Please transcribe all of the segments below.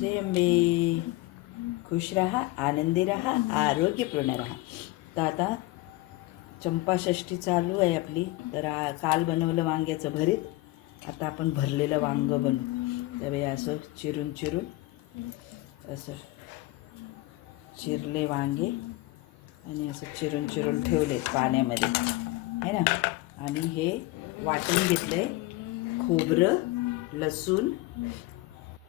जय अंबे खुश रहा आनंदी रहा आरोग्यपूर्ण रहा तर आता चंपाषष्ठी चालू आहे आपली. तर काल बनवलं वांग्याचं भरीत. आता आपण भरलेलं वांग बनवू. तर असं चिरून चिरून असं चिरले वांगे आणि असं चिरून चिरून ठेवले पाण्यामध्ये. है ना? आणि हे वाटून घेतलं आहे खोबरं लसूण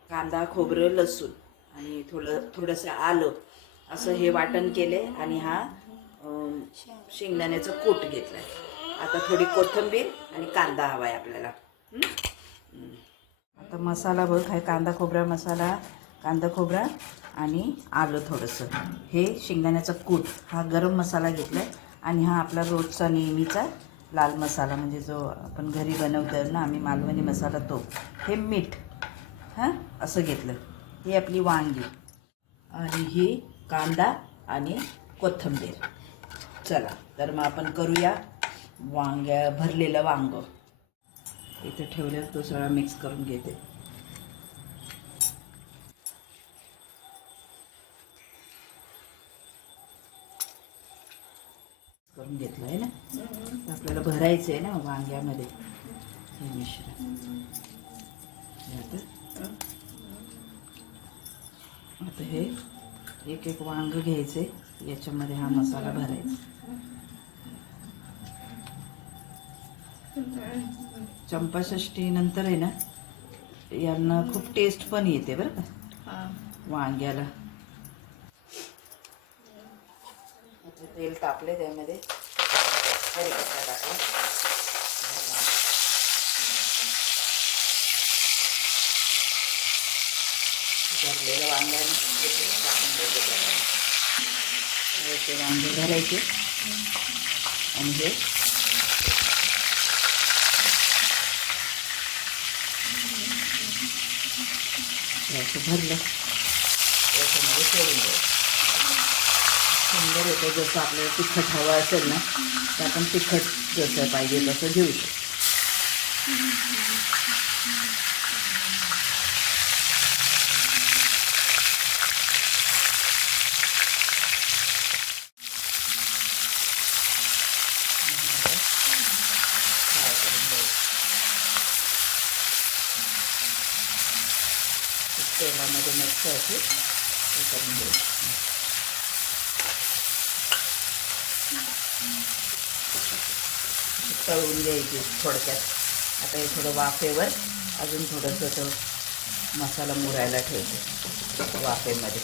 कांदा खोबरं लसूण आणि थोडं थोडंसं आलं. असं हे वाटण केले आणि हा शेंगदाण्याचं कूट घेतलाय. आता थोडी कोथिंबीर आणि कांदा हवाय आपल्याला. आता मसाला बघ आहे कांदा खोबरा मसाला कांदा खोबरा आणि आलं थोडंसं. हे शेंगदाण्याचं कूट हा गरम मसाला घेतला आहे आणि हा आपला रोजचा नेहमीचा लाल मसाला. म्हणजे जो आपण घरी बनवतो ना आम्ही मालवणी मसाला तो. हे मीठ. हां? असं घेतलं. ही आपली वांगी आणि ही कांदा आणि कोथिंबीर. चला तर मग आपण करूया वांग्या भरलेलं वांग. इथे ठेवल्यावर तो सगळा मिक्स करून घेते. करून घेतलं आहे ना? आपल्याला भरायचं आहे ना वांग्यामध्ये हे मिश्रण. आता हे एक एक वांग घ्यायचे. याच्यामध्ये हा मसाला भरायचा. चंपाषष्ठी नंतर आहे ना यांना खूप टेस्ट पण येते बरं का. वांग्याला. तेल टाकले त्यामध्ये. कढीपत्ता टाकला. भरलेलं वांग्याने ते टाकून ते वांगे घालायचे आणि हे असं भरलं. याच्यामध्ये सोडून द्यायचं. सुंदर होतं जसं आपल्याला तिखट हवं असेल ना तर आपण तिखट जसं पाहिजे तसं घेऊ शकतो फ्राय करून द्यायचं तेलामध्ये मस्त असे हे करून देऊ. तळून घ्यायची थोडक्यात. आता हे थोडं वाफेवर अजून थोडंसं तो मसाला मुरायला ठेवते वाफेमध्ये.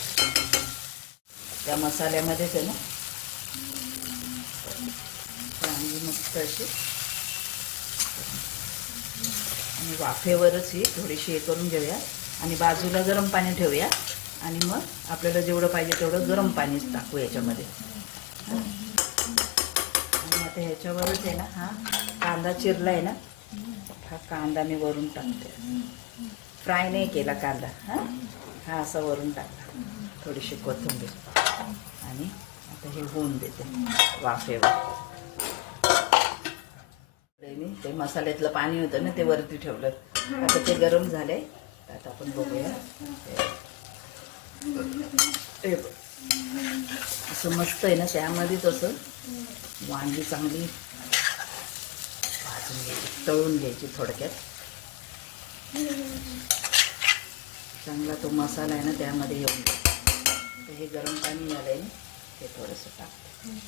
त्या मसाल्यामध्येच आहे ना चांगली मस्त अशी आणि वाफेवरच ही थोडीशी हे करून घेऊया. आणि बाजूला गरम पाणी ठेवूया. आणि मग आपल्याला जेवढं पाहिजे तेवढं गरम पाणीच टाकू याच्यामध्ये. आणि आता ह्याच्यावरच आहे ना हा कांदा चिरला आहे ना हा कांदा मी वरून टाकते. फ्राय नाही केला कांदा हा? हा असा वरून टाकला. थोडीशी कोथिंबीर. आणि आता हे होऊन देते वाफेवर. ते ते मसाल्यातलं पाणी होतं ना ते वरती ठेवलं. आता ते गरम झाले आता आपण बघूया. हे असं मस्त आहे ना त्यामध्येच असं वांगी चांगली भाजून घ्यायची तळून घ्यायची थोडक्यात. चांगला तो मसाला आहे ना त्यामध्ये येऊन तर हे गरम पाणी झालंय ना ते थोडंसं टाकते.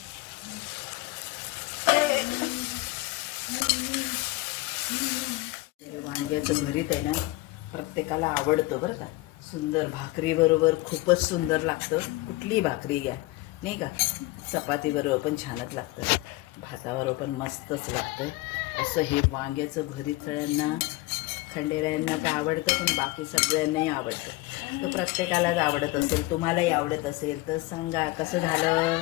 वांग्याचं भरीत आहे ना प्रत्येकाला आवडतं बरं का. सुंदर भाकरीबरोबर खूपच सुंदर लागतं. कुठलीही भाकरी घ्या. नाही का? चपातीबरोबर पण छानच लागतं. भाताबरोबर पण मस्तच लागतं. असं हे वांग्याचं भरीत सगळ्यांना खंडेरायांना तर आवडतं पण बाकी सगळ्यांनाही आवडतं. तर प्रत्येकालाच आवडत असेल तुम्हालाही आवडत असेल तर सांगा कसं झालं?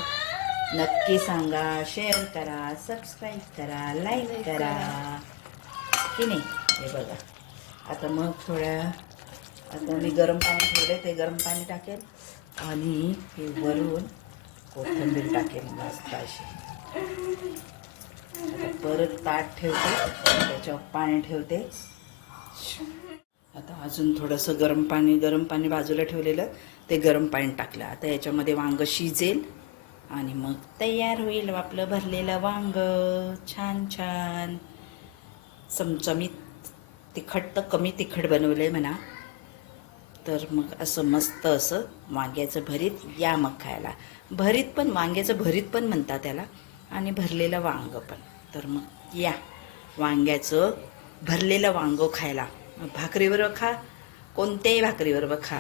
नक्की सांगा. शेअर करा सबस्क्राईब करा लाईक करा. की नाही? हे बघा. आता मग थोड्या आता मी गरम पाणी ठेवले ते गरम पाणी टाकेल आणि हे वरून कोथिंबीर टाकेल मस्त अशी परत ताट ठेवते त्याच्यावर पाणी ठेवते. आता अजून थोडंसं गरम पाणी गरम पाणी बाजूला ठेवलेलं ते गरम पाणी टाकलं. आता याच्यामध्ये वांग शिजेल आणि मग तयार होईल आपलं भरलेलं वांग. छान छान. चमचमीत तिखट तर कमी तिखट बनवलं आहे म्हणा. तर मग असं मस्त असं वांग्याचं भरीत या मग खायला. भरीत पण वांग्याचं भरीत पण म्हणतात त्याला. आणि भरलेलं वांग पण. तर मग या वांग्याचं भरलेलं वांग खायला. भाकरीबरोबर खा कोणत्याही भाकरीबरोबर खा.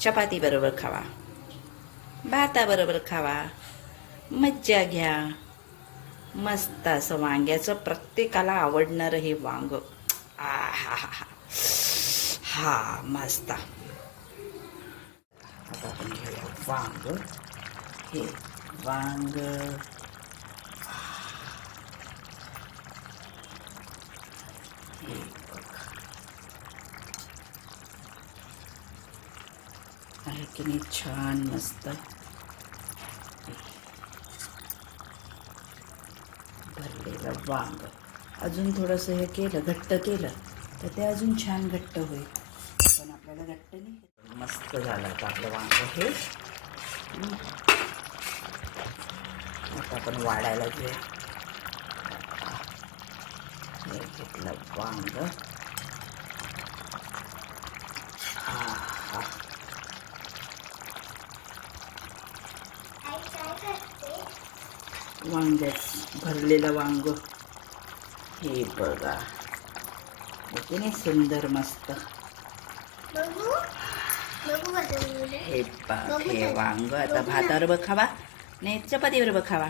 चपातीबरोबर खावा. भाताबरोबर खावा. मज्जा घ्या. मस्त असं वांग्याचं प्रत्येकाला आवडणारं हे वांग. हा हा हा हा मस्त आता आपण घेऊया वांग. हे वांग आहे की नाही छान मस्त. भरलेलं वांग. अजून थोडंसं हे केलं घट्ट केलं तर ते अजून छान घट्ट होईल. पण आपल्याला घट्ट नाही मस्त झालं आता आपलं वांग हे. आता आपण वाढायला घेऊया हे घेतलं वांग. आहा. वांग्याच भरलेलं वांग. हे बघा. हे की नाही सुंदर मस्त. बघू बघू हे बघ हे वांग. आता भातावर खावा. नाही चपातीवर खावा.